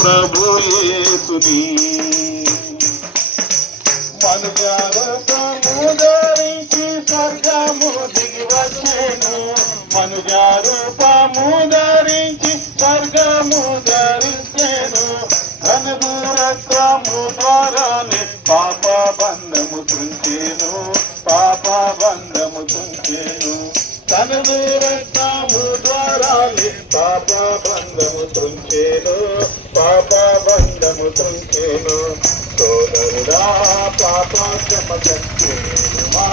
ప్రభు యేసుని. మనుజారూపము ధరించి స్వర్గము దిగి వచ్చెను, మనుజారూపము ధరించి స్వర్గము ధరించెను. తనదు రక్తము ద్వారానే పాప బంధము తుంచెను, పాప బంధము తుంచెను. తనదు రక్తము ద్వారానే పాప బంధము తుంచెను, పాప బంధము తుంచెను. సోదరుడా పాప క్షమ చేయుము మా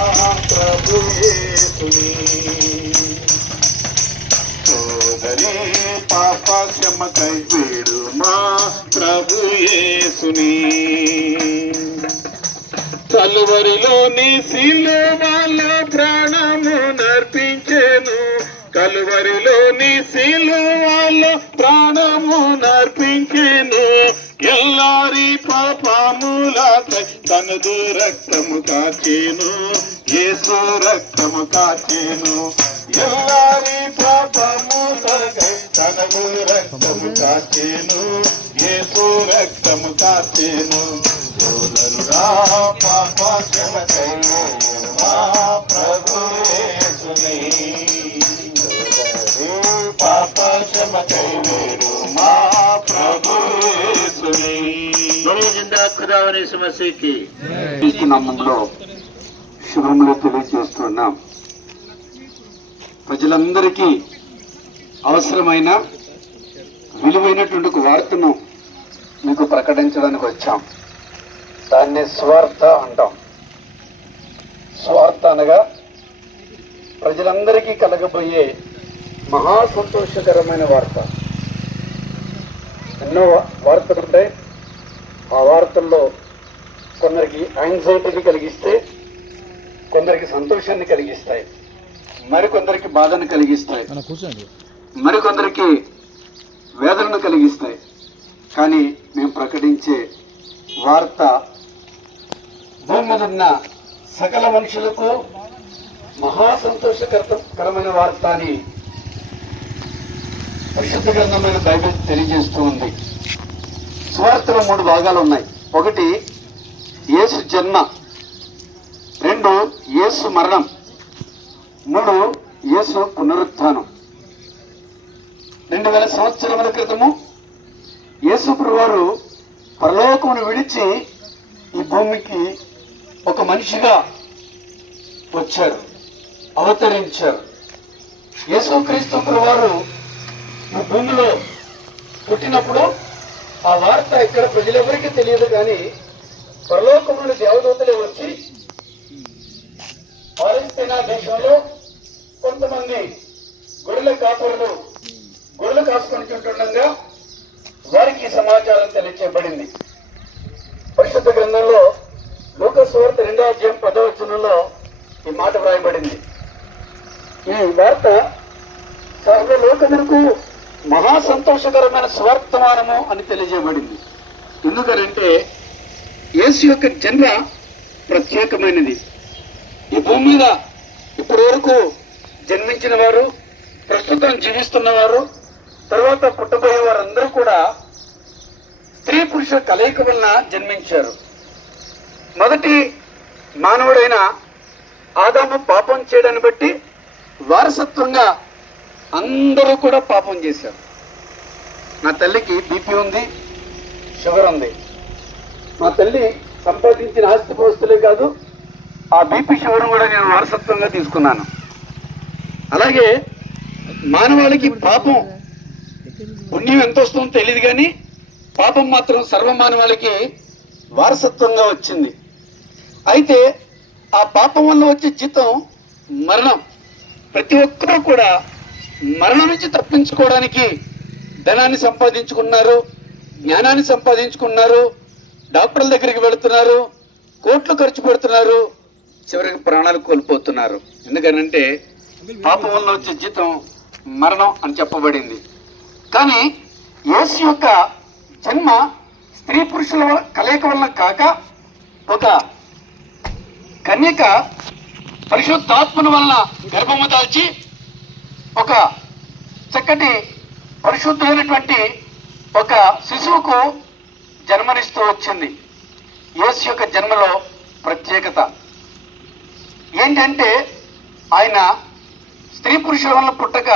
ప్రభు యేసుని. సోదరి పాప క్షమకై వేడు మా ప్రభు యేసుని. కలువరిలోని సిలువలో ప్రాణము నర్పించెను, కలువరిలోని సిలువలో ప్రాణము నర్పించెను. ఎల్లారి పాపములకై తనదు రక్తము కాచెను, యేసు రక్తము కాచెను. ఎల్లారి పాపములకై తనదు రక్తము కాచెను, యేసు రక్తము కాచెను. సోదరుడా పాప క్షమకై మా ప్రభు యేసుని. పాప క్షమకై మా ప్రభు యేసుని. నామంలో శుభములు తెలియజేస్తున్నాం. ప్రజలందరికీ అవసరమైన విలువైనటువంటి ఒక వార్తను మీకు ప్రకటించడానికి వచ్చాం. దాన్ని స్వార్థ అంటాం. స్వార్థ అనగా ప్రజలందరికీ కలగబోయే మహా సంతోషకరమైన వార్త. ఎన్నో వార్తలు ఉంటాయి. ఆ వార్తల్లో కొందరికి యాంగ్జైటీని కలిగిస్తే, కొందరికి సంతోషాన్ని కలిగిస్తాయి, మరికొందరికి బాధను కలిగిస్తాయి, మరికొందరికి వేదనను కలిగిస్తాయి. కానీ మేము ప్రకటించే వార్త భూమి మీద ఉన్న సకల మనుషులకు మహా సంతోషకరమైన వార్త అని పరిశుద్ధ గ్రంథమైన బైబిల్ తెలియజేస్తూ ఉంది. సువార్తలో 3 భాగాలు ఉన్నాయి. 1 యేసు జన్మ, 2 యేసు మరణం, 3 యేసు పునరుత్థానం. 2000 సంవత్సరముల క్రితము యేసు ప్రభువారు పరలోకమును విడిచి ఈ భూమికి ఒక మనిషిగా వచ్చారు, అవతరించారు. యేసుక్రీస్తు ప్రభువారు ఈ భూమిలో పుట్టినప్పుడు ఆ వార్త ఇక్కడ ప్రజలెవరికీ తెలియదు. కానీ పరలోకం నుండి దేవదూతలే వచ్చి పాలస్తీనా దేశంలో కొంతమంది గొర్రెల కాపరులు గొర్రెలు కాసుకొని చుంటుండగా వారికి సమాచారం తెలియచేయబడింది. పరిశుద్ధ గ్రంథంలో లూకా సువార్త 2వ అధ్యాయం 10వ వచనంలో ఈ మాట వ్రాయబడింది. ఈ వార్త సర్వలోకమునకు మహా సంతోషకరమైన స్వార్థమానము అని తెలియజేయబడింది. ఎందుకనంటే యేసు యొక్క జన్మ ప్రత్యేకమైనది. ఈ భూమి మీద ఇప్పటి వరకు జన్మించిన వారు, ప్రస్తుతం జీవిస్తున్నవారు, తర్వాత పుట్టబోయే వారందరూ కూడా స్త్రీ పురుష కలయిక వలన జన్మించారు. మొదటి మానవుడైన ఆదాము పాపం చేయడాన్ని బట్టి వారసత్వంగా అందరూ కూడా పాపం చేశారు. నా తల్లికి బీపీ ఉంది, షుగర్ ఉంది. మా తల్లి సంపాదించిన ఆస్తిపోస్తులే కాదు, ఆ బీపీ షుగర్ కూడా నేను వారసత్వంగా తీసుకున్నాను. అలాగే మానవాళికి పాపం, పుణ్యం ఎంత వస్తుందో తెలియదు, కానీ పాపం మాత్రం సర్వమానవాళికి వారసత్వంగా వచ్చింది. అయితే ఆ పాపం వల్ల వచ్చే జీతం మరణం. ప్రతి ఒక్కరూ కూడా మరణం నుంచి తప్పించుకోవడానికి ధనాన్ని సంపాదించుకున్నారు, జ్ఞానాన్ని సంపాదించుకున్నారు, డాక్టర్ల దగ్గరికి వెళుతున్నారు, కోట్లు ఖర్చు పెడుతున్నారు, చివరికి ప్రాణాలు కోల్పోతున్నారు. ఎందుకనంటే పాపం వల్ల వచ్చే జీతం మరణం అని చెప్పబడింది. కానీ యేసు యొక్క జన్మ స్త్రీ పురుషుల కలయిక వల్ల కాక, ఒక కన్యక పరిశుద్ధాత్మను వలన గర్భము దాల్చి ఒక చక్కటి పరిశుద్ధమైనటువంటి ఒక శిశువుకు జన్మనిస్తూ వచ్చింది. యేసు యొక్క జన్మలో ప్రత్యేకత ఏంటంటే ఆయన స్త్రీ పురుషుల వల్ల పుట్టక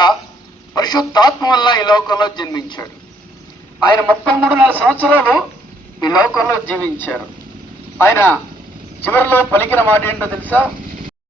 పరిశుద్ధాత్మ వల్ల ఈ లోకంలో జన్మించాడు. ఆయన 33 సంవత్సరాలు ఈ లోకంలో జీవించారు. ఆయన చివరిలో పలికిన మాట ఏంటో తెలుసా?